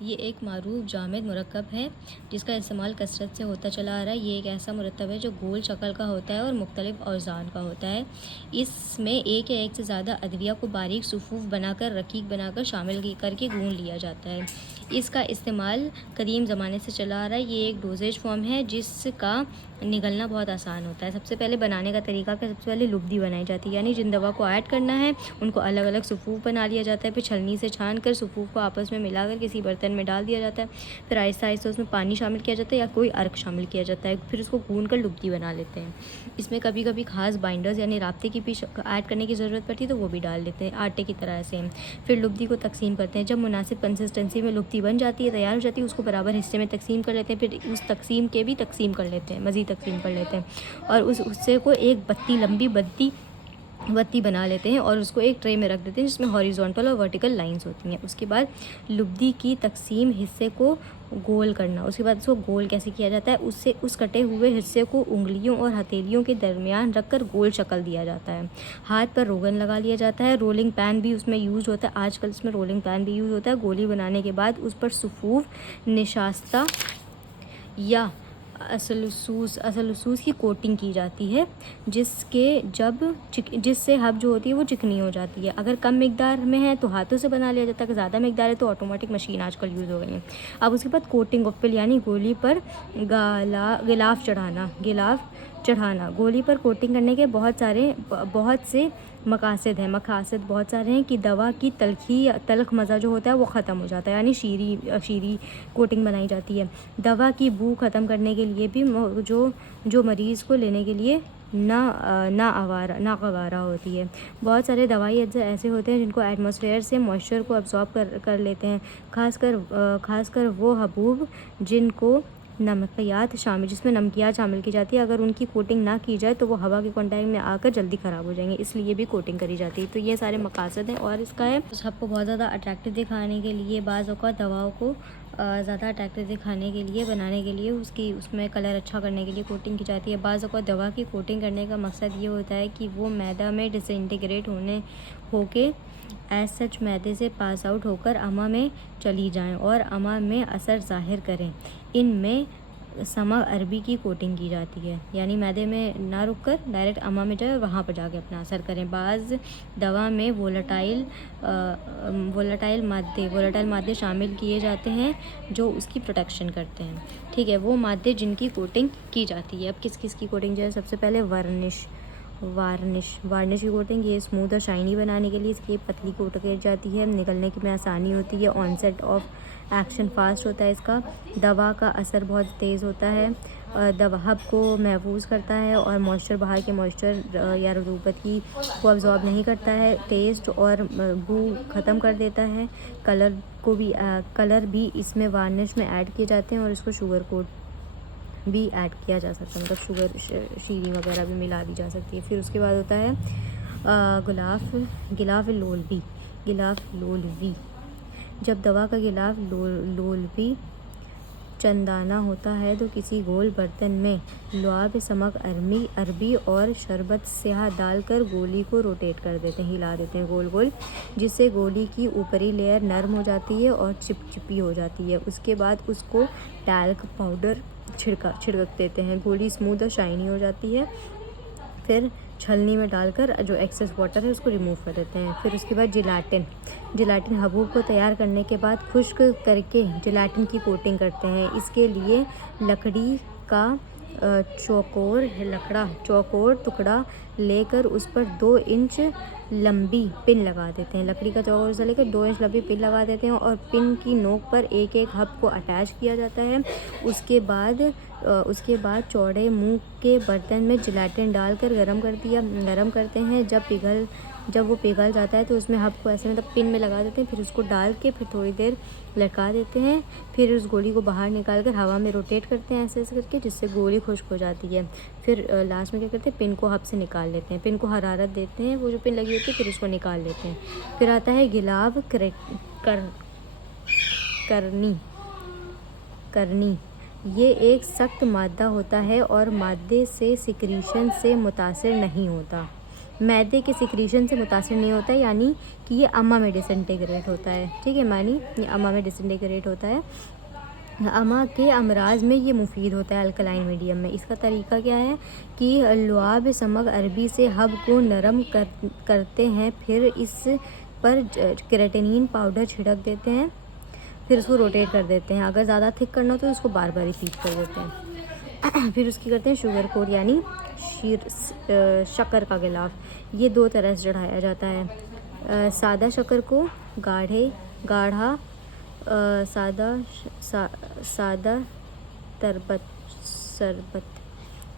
ये एक मारूफ जामिद मुरक्कब है जिसका इस्तेमाल कसरत से होता चला आ रहा है। ये एक ऐसा मुरत्तब है जो गोल शक्ल का होता है और मुख्तलिफ औज़ान का होता है। इसमें एक या एक से ज़्यादा अदविया को बारीक सुफूफ बनाकर रकीक बनाकर शामिल करके गूंद लिया जाता है। इसका इस्तेमाल कदीम ज़माने से चला आ रहा है। ये एक डोजेज फॉर्म है जिसका निगलना बहुत आसान होता है। सबसे पहले बनाने का तरीका क्या, सबसे पहले लुब्दी बनाई जाती है, यानी जिन दवा को ऐड करना है उनको अलग अलग सुफूफ बना लिया जाता है। फिर छलनी से छान कर सुफूफ को आपस में मिलाकर किसी बर्तन में डाल दिया जाता है। फिर आहिस्ता आहिस्ता उसमें पानी शामिल किया जाता है या कोई अर्क शामिल किया जाता है। फिर उसको गूंद कर लुब्दी बना लेते हैं। इसमें कभी कभी खास बाइंडर्स यानी राब्ते की भी ऐड करने की ज़रूरत पड़ती है तो वो भी डाल लेते हैं, आटे की तरह से। फिर लुब्दी को तकसीम करते हैं। जब मुनासिब कंसिस्टेंसी में लुब्दी बन जाती है, तैयार हो जाती है, उसको बराबर हिस्से में तकसीम कर लेते हैं। फिर उस तकसीम के भी तकसीम कर लेते हैं, मज़ीद तकसीम कर लेते हैं और उस हिस्से को एक बत्ती लंबी बत्ती बना लेते हैं और उसको एक ट्रे में रख देते हैं जिसमें हॉरिजॉन्टल और वर्टिकल लाइंस होती हैं। उसके बाद लुब्दी की तकसीम हिस्से को गोल करना। उसके बाद उसको गोल कैसे किया जाता है, उससे उस कटे हुए हिस्से को उंगलियों और हथेलियों के दरमियान रखकर गोल शक्ल दिया जाता है। हाथ पर रोगन लगा लिया जाता है। रोलिंग पैन भी उसमें यूज़ होता है, आजकल इसमें रोलिंग पैन भी यूज़ होता है। गोली बनाने के बाद उस पर सुफूफ निशास्ता या असलसूस की कोटिंग की जाती है जिससे हब जो होती है वो चिकनी हो जाती है। अगर कम मिकदार में है तो हाथों से बना लिया जाता है, अगर ज़्यादा मिकदार है तो ऑटोमेटिक मशीन आजकल यूज़ हो गई है। अब उसके बाद कोटिंग ऑफ फिल यानी गोली पर गिलाफ चढ़ाना। गोली पर कोटिंग करने के बहुत से मकासद बहुत सारे हैं कि दवा की तल्ख मज़ा जो होता है वो ख़त्म हो जाता है, यानी शीरी कोटिंग बनाई जाती है। दवा की बू ख़त्म करने के लिए भी जो मरीज़ को लेने के लिए नागवारा होती है। बहुत सारे दवाई ऐसे होते हैं जिनको एटमॉस्फेयर से मॉइस्चर को अब्जॉर्ब कर लेते हैं, खासकर वो हबूब जिसमें नमकियात शामिल की जाती है। अगर उनकी कोटिंग ना की जाए तो वो हवा के कॉन्टैक्ट में आकर जल्दी ख़राब हो जाएंगे, इसलिए भी कोटिंग करी जाती है। तो ये सारे मकासद हैं और इसका है सबको बहुत ज़्यादा अट्रैक्टिव दिखाने के लिए, बाज़ औक़ात दवाओं को ज़्यादा अट्रैक्टिव दिखाने के लिए, बनाने के लिए उसमें कलर अच्छा करने के लिए कोटिंग की जाती है। बाज़ औक़ात दवा की कोटिंग करने का मकसद ये होता है कि वो मैदा में डिसइंटीग्रेट होके एज सच मैदे से पास आउट होकर अमा में चली जाएं और अमा में असर ज़ाहिर करें। इनमें समा अरबी की कोटिंग की जाती है, यानी मैदे में ना रुक कर डायरेक्ट अमा में जाए और वहाँ पर जाके अपना असर करें। बाज़ दवा में वोलेटाइल मादे शामिल किए जाते हैं जो उसकी प्रोटेक्शन करते हैं। ठीक है, वो मादे जिनकी कोटिंग की जाती है। अब किस किस की कोटिंग जो है, सबसे पहले वार्निश की कोटिंग, ये स्मूथ और शाइनी बनाने के लिए इसकी पतली कोटिंग की जाती है, निकलने की में आसानी होती है। ऑनसेट ऑफ एक्शन फास्ट होता है इसका। दवा का असर बहुत तेज़ होता है, दवा हब को महफूज करता है और बाहर के मॉइस्चर या रतूबत को अब्जॉर्ब नहीं करता है। टेस्ट और बू ख़त्म कर देता है। कलर भी इसमें वार्निश में ऐड किए जाते हैं और इसको शुगर कोट भी ऐड किया जा सकता है, मतलब शुगर शीरी वगैरह भी मिला दी जा सकती है। फिर उसके बाद होता है गिलाफ लोलवी। जब दवा का गिलाफ लोलवी चंदाना होता है तो किसी गोल बर्तन में लुआब समक अरबी और शरबत स्याह डालकर गोली को रोटेट कर देते हैं, हिला देते हैं गोल गोल, जिससे गोली की ऊपरी लेयर नरम हो जाती है और चिपचिपी हो जाती है। उसके बाद उसको टैल्क पाउडर छिड़क देते हैं, गोली स्मूथ और शाइनी हो जाती है। फिर छलनी में डालकर जो एक्सेस वाटर है उसको रिमूव कर देते हैं। फिर उसके बाद जिलाटिन हबूब को तैयार करने के बाद खुश्क करके जिलाटिन की कोटिंग करते हैं। इसके लिए लकड़ी का चौकोर टुकड़ा लेकर उस पर 2 इंच लंबी पिन लगा देते हैं। लकड़ी का चौकोर से लेकर 2 इंच लंबी पिन लगा देते हैं और पिन की नोक पर एक एक हब को अटैच किया जाता है। उसके बाद चौड़े मुंह के बर्तन में जिलेटिन डालकर गरम करते हैं। जब वो पिघल जाता है तो उसमें हब को ऐसे मतलब पिन में लगा देते हैं, फिर उसको डाल के फिर थोड़ी देर लटका देते हैं। फिर उस गोली को बाहर निकाल कर हवा में रोटेट करते हैं ऐसे करके, जिससे गोली खुश्क हो जाती है। फिर लास्ट में क्या करते हैं, पिन को हब से निकाल लेते हैं, पिन को हरारत देते हैं, वो जो पिन लगी होती है फिर उसको निकाल लेते हैं। फिर आता है गिलाव करनी। ये एक सख्त मादा होता है और मादे से सिक्रीशन से मुतासिर नहीं होता। मैदे के सिक्रीशन से मुतासिर नहीं होता है, यानी कि ये अम्मा में डिसइंटीग्रेट होता है। ठीक है, मानी ये अम्मा में डिसइंटीग्रेट होता है। अमा के अमराज में ये मुफीद होता है अल्कलाइन मीडियम में। इसका तरीका क्या है कि लुआब समग अरबी से हब को नरम करते हैं, फिर इस पर केराटिनिन पाउडर छिड़क देते हैं, फिर उसको रोटेट कर देते हैं। अगर ज़्यादा थिक करना हो तो उसको बार बार रिपीट कर देते हैं। फिर उसकी करते हैं शुगर कोट यानी शक्कर का गिलाफ। ये 2 तरह से चढ़ाया जाता है। सादा शक्कर को गाढ़ा सादा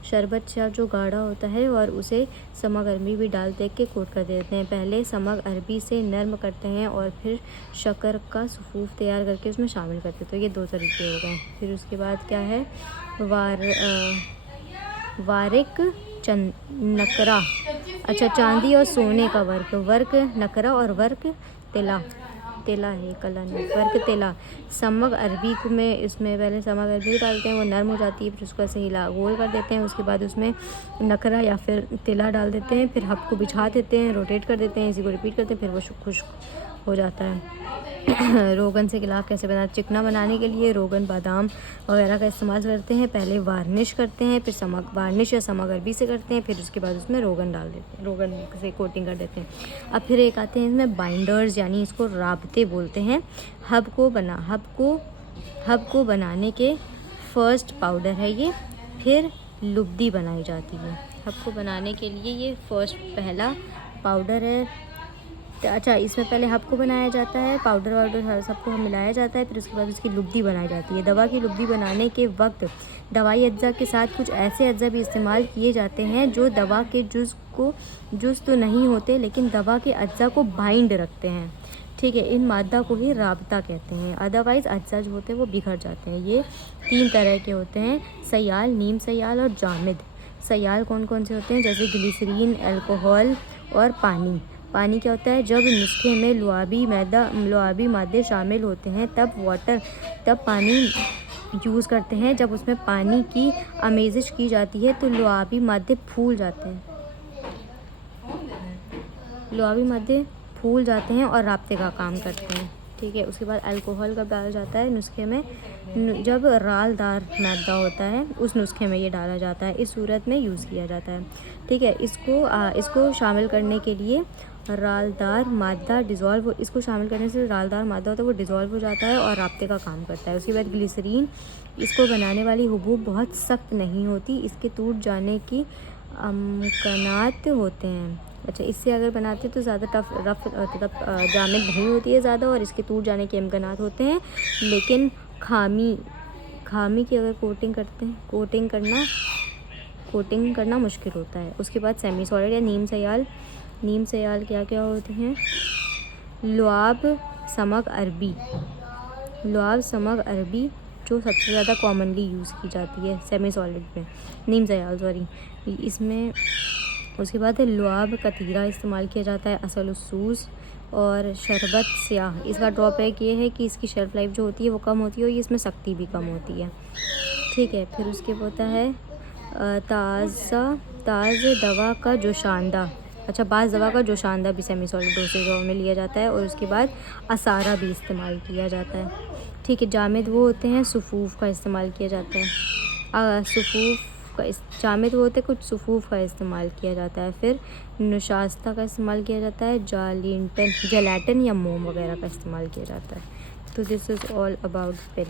शरबत सा जो गाढ़ा होता है, और उसे समग अरबी भी डाल दे के कोट कर देते हैं। पहले समग अरबी से नरम करते हैं और फिर शक्कर का सफ़ूफ तैयार करके उसमें शामिल करते हैं। तो ये 2 तरीके हो गए। फिर उसके बाद क्या है, वारिक नकरा। अच्छा, चांदी और सोने का वर्क नकरा और वर्क तेला है, कला नहीं, वर्क तेला। समग अरबी को में इसमें पहले समग अरबी डालते हैं, वो नरम हो जाती है, फिर उसको ऐसे हिला गोल कर देते हैं। उसके बाद उसमें नकरा या फिर तेला डाल देते हैं, फिर हब को बिछा देते हैं, रोटेट कर देते हैं, इसी को रिपीट करते हैं, फिर वो खुश्क हो जाता है। रोगन से गिलाफ कैसे बनाते? चिकना बनाने के लिए रोगन, बादाम वगैरह का इस्तेमाल करते हैं। पहले वार्निश करते हैं, फिर वार्निश या समग अरबी से करते हैं, फिर उसके बाद उसमें रोगन डाल देते हैं, रोगन से कोटिंग कर देते हैं। अब फिर एक आते हैं इसमें बाइंडर्स, यानी इसको राब्ते बोलते हैं। हब को बनाने के फर्स्ट पाउडर है ये, फिर लुब्दी बनाई जाती है। हब को बनाने के लिए ये पहला पाउडर है। अच्छा, इसमें पहले हब को बनाया जाता है, पाउडर वाउडर सबको मिलाया जाता है, फिर उसके बाद उसकी लुब्दी बनाई जाती है। दवा की लुब्दी बनाने के वक्त दवाई अज्जा के साथ कुछ ऐसे अज्जा भी इस्तेमाल किए जाते हैं जो दवा के जुज़ तो नहीं होते, लेकिन दवा के अज्जा को बाइंड रखते हैं। ठीक है, इन मादा को ही राब्ता कहते हैं। अदरवाइज़ अज्जा जो होते हैं वो बिखर जाते हैं। ये 3 तरह के होते हैं, सयाल, नीम सयाल और जामिद। सयाल कौन कौन से होते हैं? जैसे ग्लिसरीन, अल्कोहल और पानी क्या होता है? जब नुस्खे में लुआबी मादे शामिल होते हैं तब पानी यूज़ करते हैं। जब उसमें पानी की आमेज़िश की जाती है तो लुआबी मादे फूल जाते हैं और राब्ते का काम करते हैं। ठीक है, उसके बाद अल्कोहल कब डाला जाता है नुस्खे में? जब रालदार मैदा होता है उस नुस्खे में ये डाला जाता है। इस सूरत में यूज़ किया जाता है। ठीक है, इसको शामिल करने के लिए रालदार मादा इसको शामिल करने से रालदार मादा होता है वो डिज़ोल्व हो जाता है और राब्ते का काम करता है। उसके बाद ग्लिसरीन, इसको बनाने वाली हुबूब बहुत सख्त नहीं होती, इसके टूट जाने की अमकानात होते हैं। अच्छा, इससे अगर बनाते तो ज़्यादा जामिद नहीं होती है ज़्यादा, और इसके टूट जाने के इम्कानात होते हैं। लेकिन खामी की अगर कोटिंग करना मुश्किल होता है। उसके बाद सेमी सॉलिड या नीम सयाल क्या क्या होते हैं? लुआब समग अरबी जो सबसे ज़्यादा कॉमनली यूज़ की जाती है सेमी सॉलिड में, नीम सयाल सॉरी। इसमें उसके बाद लुआब कतीरा इस्तेमाल किया जाता है, असल उसूस और शरबत स्याह। इसका ड्रॉबैक ये है कि इसकी शेल्फ लाइफ जो होती है वो कम होती है और इसमें सख्ती भी कम होती है। ठीक है, फिर उसके होता है ताज़ दवा का जोशांदा। अच्छा, बाज़ दवा का जोशांदा भी सेमी सॉलिड डोसेज में लिया जाता है, और उसके बाद असारा भी इस्तेमाल किया जाता है। ठीक है, जामिद वो होते हैं सुफूफ का इस्तेमाल किया जाता है। जामिद वो होते हैं कुछ सुफूफ का इस्तेमाल किया जाता है। फिर नुशास्ता का इस्तेमाल किया जाता है, जेलेटिन या मोम वगैरह का इस्तेमाल किया जाता है। तो this is all about pill.